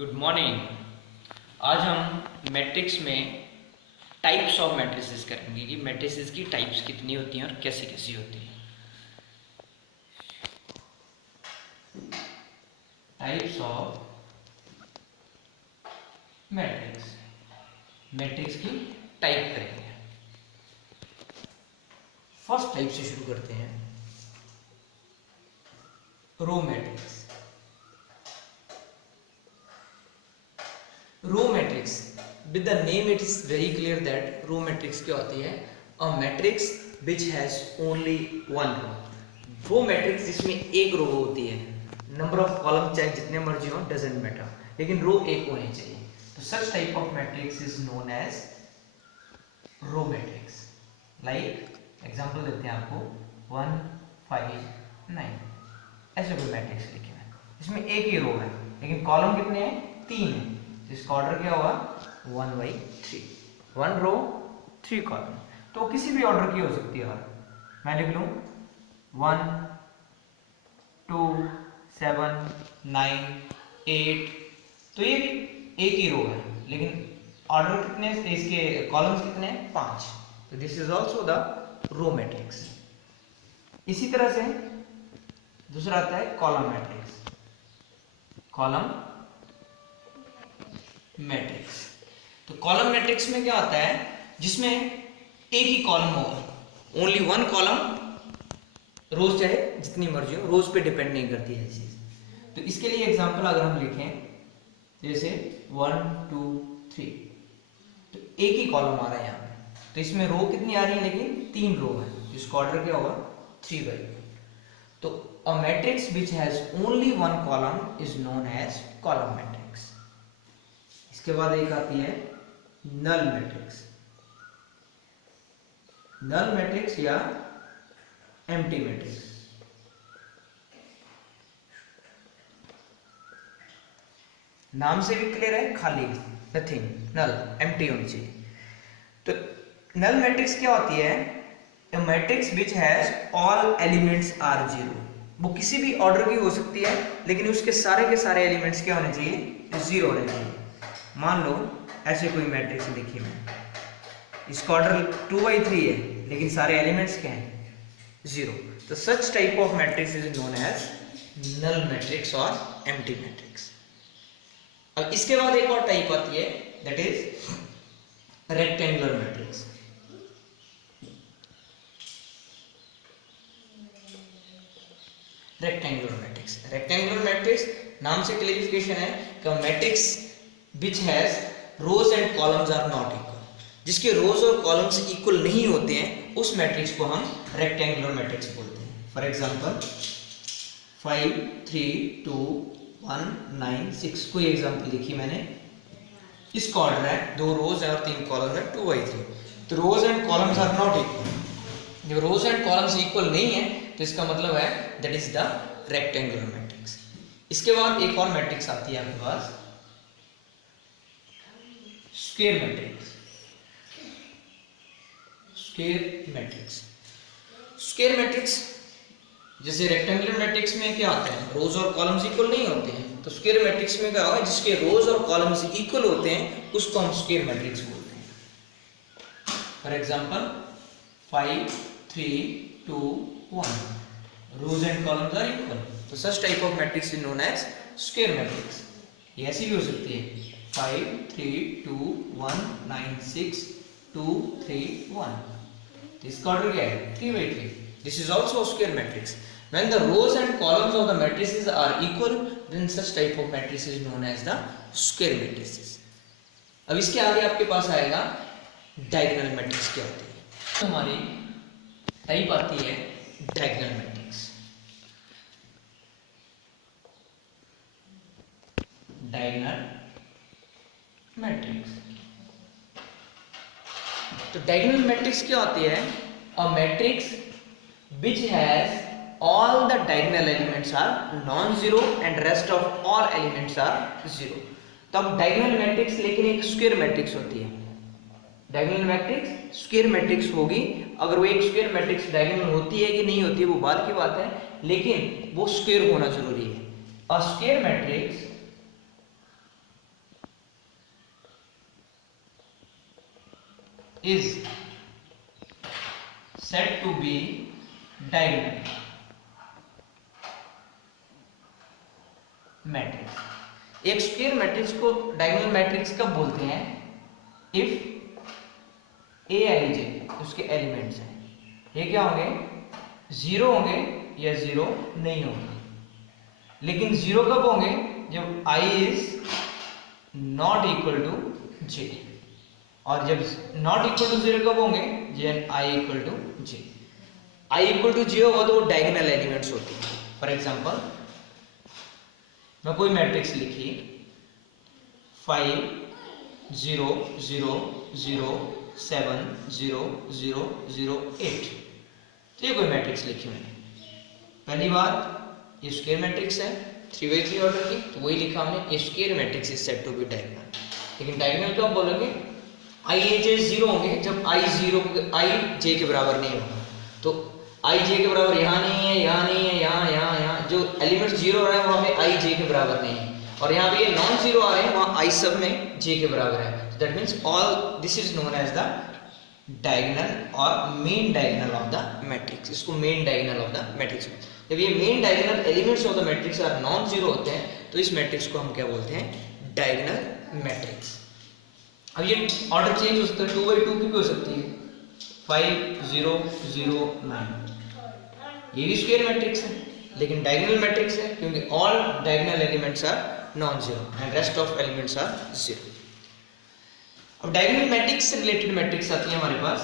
Good morning. आज हम matrix में टाइप्स ऑफ मैट्रिसेस करेंगे कि मैट्रिसेस की टाइप्स कितनी होती हैं और कैसी कैसी होती हैं। टाइप्स ऑफ मैट्रिक्स, मैट्रिक्स की टाइप करेंगे। फर्स्ट टाइप से शुरू करते हैं, row matrix. Row matrix with the name it is very clear that row matrix क्या होती है? a matrix which has only one row। वो मैट्रिक्स जिसमें एक रो होती है, नंबर ऑफ कॉलम चाहे जितने मर्जी हो डजेंट मैटर, लेकिन रो एक होनी चाहिए। तो such type of matrix is known as row matrix. Like example देते हैं आपको 1 5 9, ऐसे कोई मैट्रिक्स लिखे हैं, इसमें एक ही रो है लेकिन कॉलम कितने हैं? 3 है। इसका ऑर्डर क्या होगा? 1/3, 1 रो 3 कॉलम। तो किसी भी ऑर्डर की हो सकती है। और मैं लिख लूं 1 2 7 9 8, तो ये एक ही रो है लेकिन ऑर्डर कितने, इसके कॉलम्स कितने हैं? 5। तो this is also the row matrix. इसी तरह से दूसरा आता है कॉलम मैट्रिक्स। कॉलम मैट्रिक्स, तो कॉलम मैट्रिक्स में क्या होता है? जिसमें एक ही कॉलम होगा, ओनली वन कॉलम, रोज चाहे जितनी मर्जी हो, रोज पे डिपेंड नहीं करती है चीज। तो इसके लिए एग्जांपल अगर हम लिखें जैसे 1 2 3, तो एक ही कॉलम आ रहा है यहाँ पे, तो इसमें रो कितनी आ रही है? लेकिन 3 रो है, जिसका ऑर्डर क्या होगा? 3/4। तो a matrix which has only one column is known as column matrix. इसके बाद एक आती है नल मैट्रिक्स। नल मैट्रिक्स या एम्प्टी मैट्रिक्स। नाम से भी क्लियर है, खाली, नथिंग, नल, एम्प्टी होनी चाहिए। तो नल मैट्रिक्स क्या होती है? A matrix which has all elements are 0। वो किसी भी ऑर्डर की हो सकती है लेकिन उसके सारे के सारे एलिमेंट्स क्या होने चाहिए? 0 होने चाहिए। मान लो ऐसे कोई मैट्रिक्स लिखी मैं, इसका ऑर्डर 2/3 है लेकिन सारे एलिमेंट्स क्या हैं? 0। तो such type of matrix is known as null matrix और एम्प्टी मैट्रिक्स। अब इसके बाद एक और टाइप आती है, that is rectangular matrix. Rectangular matrix, rectangular matrix नाम से क्लेरिफिकेशन है कि matrix which has rows and columns are not equal, जिसके रोज और कॉलम्स इक्वल नहीं होते हैं उस मैट्रिक्स को हम रेक्टेंगुलर मैट्रिक्स बोलते हैं। फॉर एग्जांपल 5 3 2 1 9 6, कोई एग्जांपल लिखी मैंने, इसका ऑर्डर है 2 रोज और 3 कॉलम है 2/3। तो rows and columns are not equal. जब रोज एंड कॉलम्स इक्वल नहीं है तो इसका मतलब है that is the rectangular matrix. इसके बाद एक और मैट्रिक्स आती है आपके पास, square matrix. Square matrix, square matrix जैसे रेक्टेंगुलर मैट्रिक्स में क्या होता है? रोज और कॉलम्स इक्वल नहीं होते हैं। तो स्क्वायर मैट्रिक्स में क्या होगा? जिसके रोज और कॉलम्स इक्वल होते हैं उसको हम स्क्वायर मैट्रिक्स बोलते हैं। For example 5 3 2 1, rows and columns are equal, तो such type of matrix is known as square matrix. ये ऐसी भी हो सकती है 5 3 2 1 9 6 2 3 1, इसका ऑर्डर क्या है? 3/3। This is also square matrix. When the rows and columns of the matrices are equal then such type of matrix is known as the square matrices. अब इसके आगे आपके पास आएगा डायगोनल मैट्रिक्स क्या होती है। हमारी टाइप आती है डायगोनल मैट्रिक्स। डायगोनल मैट्रिक्स, तो डायगोनल मैट्रिक्स क्या होती है? A matrix which has all the diagonal elements are non zero and rest of all elements are 0। तो अब डायगोनल मैट्रिक्स लेकिन एक स्क्वायर मैट्रिक्स होती है। डायगोनल मैट्रिक्स स्क्वायर मैट्रिक्स होगी। अगर वो एक स्क्वायर मैट्रिक्स डायगोनल होती है कि नहीं होती है वो बाद की बात है, लेकिन वो स्क्वायर होना जरूरी है। A square matrix is said to be diagonal matrix. एक स्क्वायर मैट्रिक्स को डायगोनल मैट्रिक्स कब बोलते हैं? इफ ए आई जे उसके एलिमेंट्स हैं, ये क्या होंगे? जीरो होंगे या जीरो नहीं होंगे। लेकिन जीरो कब होंगे? जब I is not equal to J. और जब नॉट इक्वल टू जीरो कब होंगे? जब I equal to J. I equal to J होगा तो वो डायगोनल एलिमेंट्स होते हैं। फॉर एग्जांपल मैं कोई मैट्रिक्स लिखी 5 0 0 0 7 0 0 0 8, तो ये कोई मैट्रिक्स लिखी मैंने। पहली बात ये स्क्वायर मैट्रिक्स है 3x3 ऑर्डर की, तो वही लिखा हमने, ये square matrix is said to be diagonal. लेकिन डायगोनल कब बोलोगे? आई ए जे जीरो होंगे जब आई जे के बराबर नहीं होगा। तो आई जे के बराबर यहाँ नहीं है, यहाँ नहीं है, यहाँ जो एलिमेंट जीरो आ रहे हैं वहाँ पे आई जे के बराबर नहीं है, और यहाँ पे ये नॉन जीरो आ रहे हैं वहाँ आई सब में जे के बराबर है। That means all this is known as the diagonal और main diagonal of the matrix. इसको main diagonal of the matrix. जब ये main diagonal elements of the matrix are non zero होते हैं तो इस मैट्रिक्स को हम क्या बोलते हैं? Diagonal matrix. अब ये ऑर्डर चेंज हो सकता है, 2x2 की भी हो सकती है, 5 0 0 9, ये भी स्क्वायर मैट्रिक्स है लेकिन डायगोनल मैट्रिक्स है क्योंकि all diagonal elements are non zero and rest of elements are zero. अब डायगोनल मैट्रिक्स से रिलेटेड मैट्रिक्स आती है हमारे पास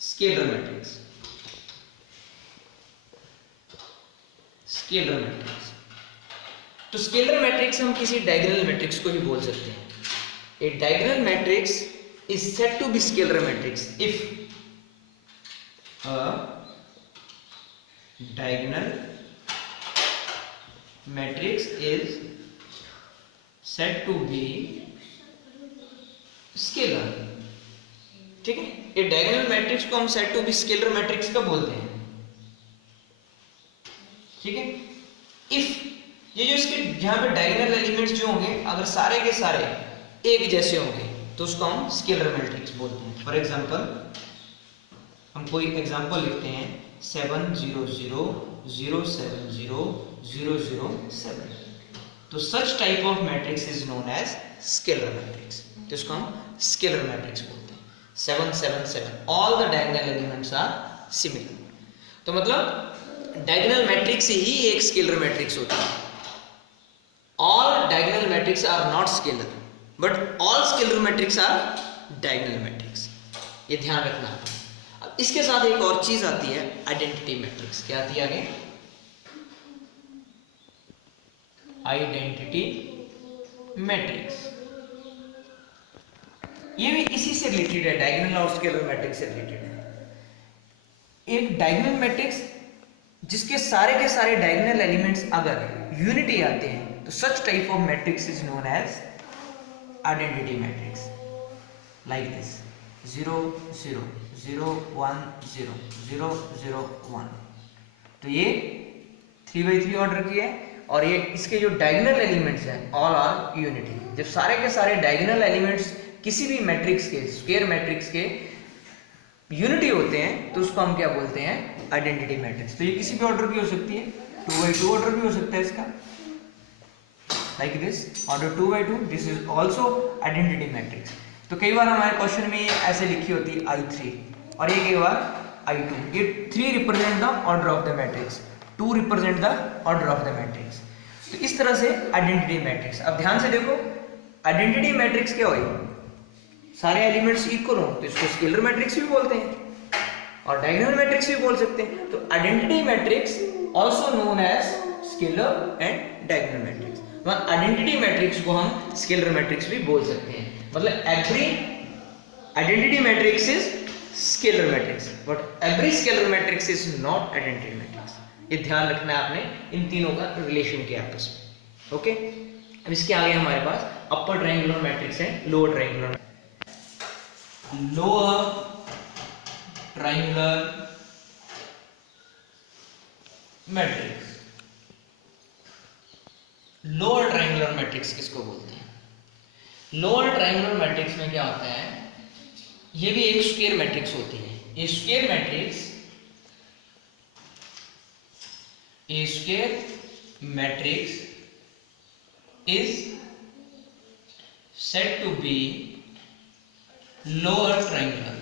स्केलर मैट्रिक्स। स्केलर मैट्रिक्स, तो स्केलर मैट्रिक्स हम किसी डायगोनल मैट्रिक्स को ही बोल सकते हैं। A diagonal matrix is said to be scalar matrix if a diagonal matrix is said to be scalar। ठीक है, ये डायगोनल मैट्रिक्स को हम said to be scalar matrix कब बोलते हैं? ठीक है, इफ ये जो इसके जहां पे डायगोनल एलिमेंट्स जो होंगे अगर सारे के सारे एक जैसे होंगे तो उसको हम स्केलर मैट्रिक्स बोलते हैं। फॉर एग्जांपल हम कोई एग्जांपल लिखते हैं 7 0 0 0 7 0 0 0 7, तो such type of matrix is known as scalar matrix, तो इसको हम स्केलर मैट्रिक्स बोलते हैं। 7 7 7 all the diagonal elements are similar, तो मतलब डायगोनल मैट्रिक्स ही एक स्केलर मैट्रिक्स होता है। All diagonal matrix are not scalar but all scalar matrix are diagonal matrix, ये ध्यान रखना है। अब इसके साथ एक और चीज आती है आइडेंटिटी मैट्रिक्स। क्या आती है आगे? Identity matrix. ये भी इसी से रिलेटेड है, डायगोनल और स्केलर मैट्रिक्स से रिलेटेड है। एक डायगोनल मैट्रिक्स जिसके सारे के सारे डायगोनल एलिमेंट्स अगर यूनिटी आते हैं तो such type of matrix is known as identity matrix, like this 0 0 0 1 0 0 0 1, तो ये 3x3 ऑर्डर की है और ये इसके जो डायगोनल एलिमेंट्स हैं ऑल आर यूनिटी। जब सारे के सारे डायगोनल एलिमेंट्स किसी भी मैट्रिक्स के स्क्वायर मैट्रिक्स के यूनिटी होते हैं तो उसको हम क्या बोलते हैं? Identity matrix. तो ये किसी भी ऑर्डर की हो सकती है, 2x2 ऑर्डर भी हो सकता है इसका, like this order 2x2, this is also identity matrix। तो कई बार हमारे क्वेश्चन में ये ऐसे लिखी होती है I3 और ये कई बार I2, ये 3 represent the order of the matrix, 2 represent the order of the matrix. तो इस तरह से आइडेंटिटी मैट्रिक्स। अब ध्यान से देखो, आइडेंटिटी मैट्रिक्स क्या हुई? सारे एलिमेंट्स इक्वल हो तो इसको स्केलर मैट्रिक्स भी बोलते हैं और डायगोनल मैट्रिक्स भी बोल सकते हैं। तो identity matrix also known as scalar and diagonal matrix. Identity matrix को हम स्केलर मैट्रिक्स भी बोल सकते हैं, मतलब every identity matrix is scalar matrix but every scalar matrix is not identity matrix. ये ध्यान रखना है आपने इन तीनों का रिलेशन के आपस में। ओके, अब इसके आगे हमारे पास अपर ट्रायंगुलर मैट्रिक्स है, lower triangular matrix. Lower triangular matrix किसको बोलते हैं? लोअर ट्रायंगुलर मैट्रिक्स में क्या होता है? ये भी एक स्क्वायर मैट्रिक्स होती है। A square matrix is said to be lower triangular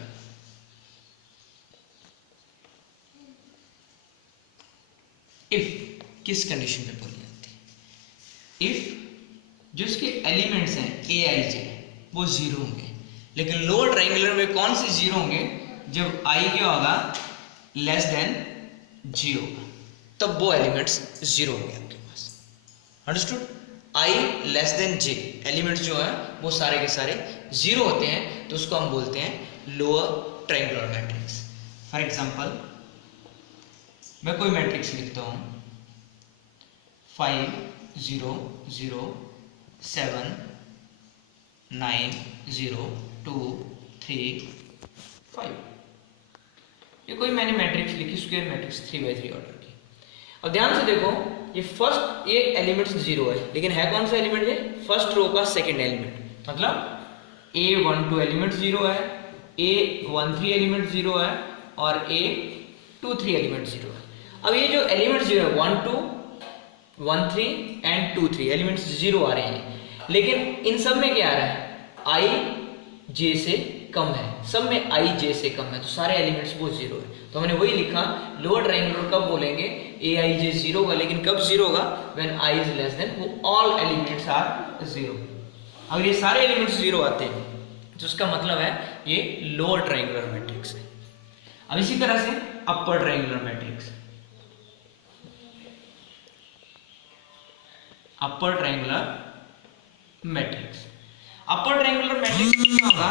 if, किस कंडीशन पे बोली जाती है? इफ जो इसके एलिमेंट्स हैं ए आई जे वो जीरो होंगे, लेकिन लोअर ट्राइंगुलर में कौन से जीरो होंगे? जब आई क्या होगा लेस देन जी होगा, तब वो एलिमेंट्स जीरो होंगे आपके पास। अंडरस्टूड? आई लेस देन जे एलिमेंट्स जो है वो सारे के सारे जीरो होते हैं, तो उसको हम बोलते हैं lower triangular matrix. For example मैं कोई मैट्रिक्स लिखता हूं 5 0 0 7 9 0 2 3 5, ये कोई मैंने मैट्रिक्स लिखी स्क्वायर मैट्रिक्स 3x3 ऑर्डर की। अब ध्यान से देखो, ये फर्स्ट ये एलिमेंट्स जीरो है, लेकिन है कौन सा एलिमेंट? ये फर्स्ट रो का सेकंड एलिमेंट, मतलब A12 एलिमेंट जीरो है, A13 एलिमेंट जीरो है और A23 एलिमेंट जीरो है। अब ये जो एलिमेंट जीरो है 1 2 1 3 एंड 2 3 एलिमेंट्स जीरो आ रहे हैं, लेकिन इन सब में क्या आ रहा है? आई जे से कम है, सब में आई जे से कम है, तो सारे एलिमेंट्स वो जीरो है। तो हमने वही लिखा लोअर ट्राइंगुलर कब बोलेंगे? ए आई जे जीरो होगा, लेकिन कब जीरो होगा? When I is less than all elements are zero. अगर ये सारे एलिमेंट्स जीरो आते हैं तो उसका मतलब है ये लोअर ट्राइंगुलर मैट्रिक्स है। अब इसी तरह से upper triangular matrix, upper triangular matrix होगा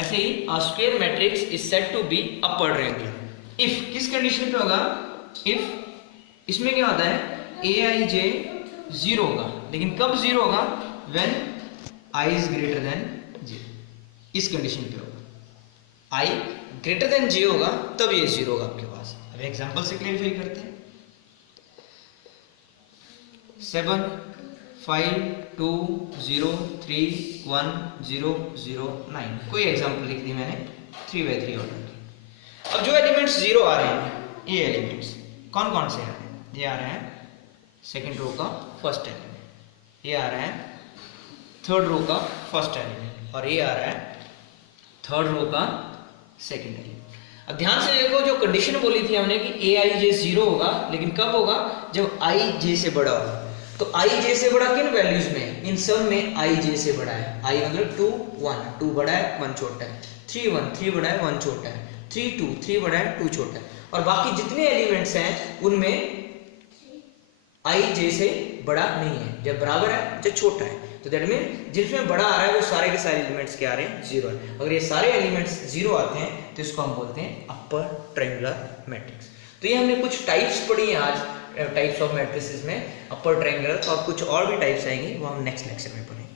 ऐसे ही square matrix is said to be upper triangular if, किस कंडीशन पे होगा? इफ इसमें क्या होता है? ए आई जे जीरो होगा, लेकिन कब जीरो होगा? When I is greater than J, इस कंडीशन पे होगा। आई ग्रेटर देन जे होगा तब ये जीरो होगा आपके पास। अब एग्जांपल से क्लियरफाई करते हैं। 7 5 2 0 3 1 0 0 9, कोई एग्जांपल लिख दी मैंने 3x3 ऑर्डर की। अब जो एलिमेंट्स जीरो आ रहे हैं, ये एलिमेंट्स कौन कौन से आ रहे हैं? ये आ रहे हैं सेकंड रो का फर्स्ट एलिमेंट, ये आ रहा है थर्ड रो का फर्स्ट एलिमेंट, और ये आ रहा है थर्ड रो का सेकंड एलिमेंट। अब ध्यान से देखो, जो कंडीशन बोली थी हमने कि ए आई जे जीरो होगा, लेकिन कब होगा? जब आई जे से बड़ा होगा। तो आई जे से बड़ा किन वैल्यूज में? इन सब में आई जे से बड़ा है। आई मतलब 2 1, 2 बड़ा है 1 छोटा है, 3 1, 3 बड़ा है 1 छोटा है, 3 2, 3 बड़ा है 2 छोटा है, और बाकी जितने एलिमेंट्स हैं उनमें आई जे से बड़ा नहीं है, जब बराबर है जब छोटा है। तो दैट मीन जिसमें बड़ा आ रहा है वो सारे के सारे एलिमेंट्स क्या आ रहे हैं? जीरो है। अगर ये सारे एलिमेंट्स जीरो आते हैं तो इसको हम बोलते हैं अपर ट्रायंगुलर मैट्रिक्स। तो ये हमने कुछ टाइप्स पढ़ी हैं आज, टाइप्स ऑफ मैट्रिसेस में अपर ट्रायंगुलर, और कुछ और भी टाइप्स आएंगी वो हम नेक्स्ट लेक्चर में पढ़ेंगे।